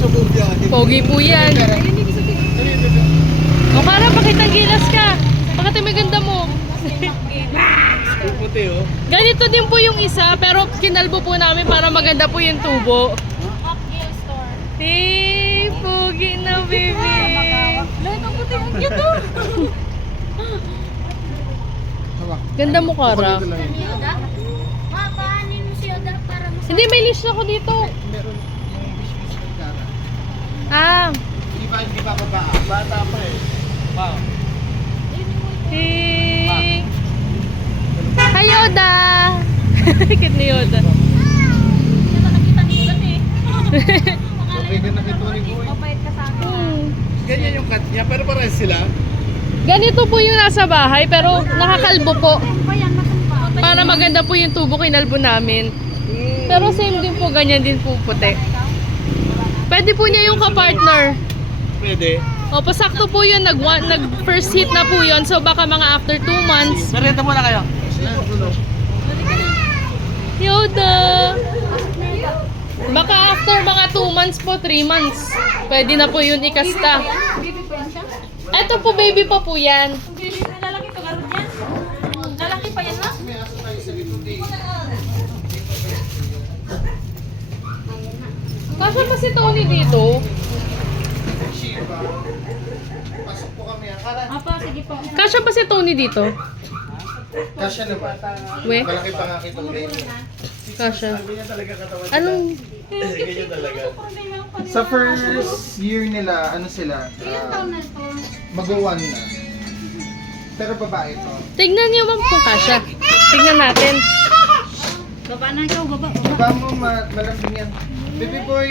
sa buong biyahe. Pogi po yan. O Kara, pakitang gilas ka. Bakit may ganda mo? Puti oh. Ganito din po yung isa, pero kinalbo po namin para maganda po yung tubo. Hey, pogi na baby. Lahat ang puti ang cute oh. Ganda mo, Kara. Mapaanin mo si Oda para mas... Hindi, may list ako dito. Meron yung business ng Kara. Ah, Hindi pa bata pa eh. Wow. hey. Hi, Yoda. Cute ni Yoda. Hindi na nakita ni Oda eh. Okay na nakita ni Boy. Mapait ka sa akin. Hmm. Ganyan yung cut niya, pero parehas sila. Ganito po yung nasa bahay, pero nakakalbo po. Ano ba yan? Matumpa. Para maganda po yung tubo, kinalbo namin. Pero same din po, ganyan din po puti. Pwede po niya yung kapartner. Pwede. O, pasakto po yun, nag first hit na po yun. So baka mga after 2 months. Merenda muna kayo. Yoda! Baka after mga 2 months po, 3 months. Pwede na po yun ikasta. Baby pa yan siya? Ito po, baby pa po yan. Baby pa lalaki to garot yan? Lalaki pa yan na? May aso tayo sa likod eh. Kasya pa si Tony dito. Shiba. Pasok po kami. Kara. Apa, sige po. Kasya pa si Tony dito. Kasya naman. We, Malaki pa nga kita ulit. kasya. Ganyan talaga katawan. Anong, Ganyan talaga. Sa first year nila, ano sila? Ilan taon na ito? Mag-1 na. Pero babae to. tignan niyo ma'am kung kasya. Tignan natin. Baba na ikaw, baba. Baba mo, malambing yan. Baby boy!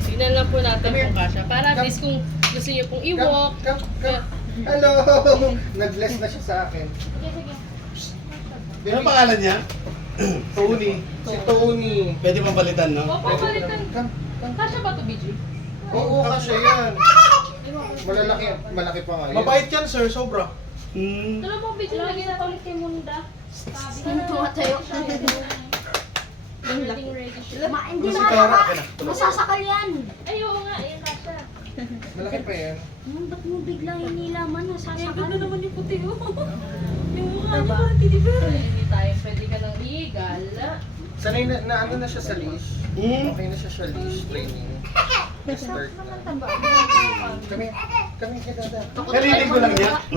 Tignan lang po natin kung kasya. Para at least kung gusto niyo pong i-walk. Come. Hello! Nag-bless na siya sa akin. Sige, sige. Ano pangalan niya? Tony. Si Tony. Pwede pang palitan, no? O, papalitan. Come. Kasya ba ito, BG? Oo, kasi yan. Malaki pa nga yan. Mabait yan, sir. Sobra. Ano po, BG? Lagi na ulit kay Munda. Tuwa tayo. ready siya. Hindi Si na Kara. halata. Masasakal yan. Ay, oo nga. Ayan, kasya. Malaki pa yan. Ba't mo biglang inilaman? Nasasakal. Ganda naman yung puti oh. Yung mukha niya parang teddybear. Hindi tayo pwede ka nang igala. Sanay na ano na siya sa leash. Hmm? Okay na siya sa leash training. Start na. Kami, kami kay Dada. Kalilig ko lang niya.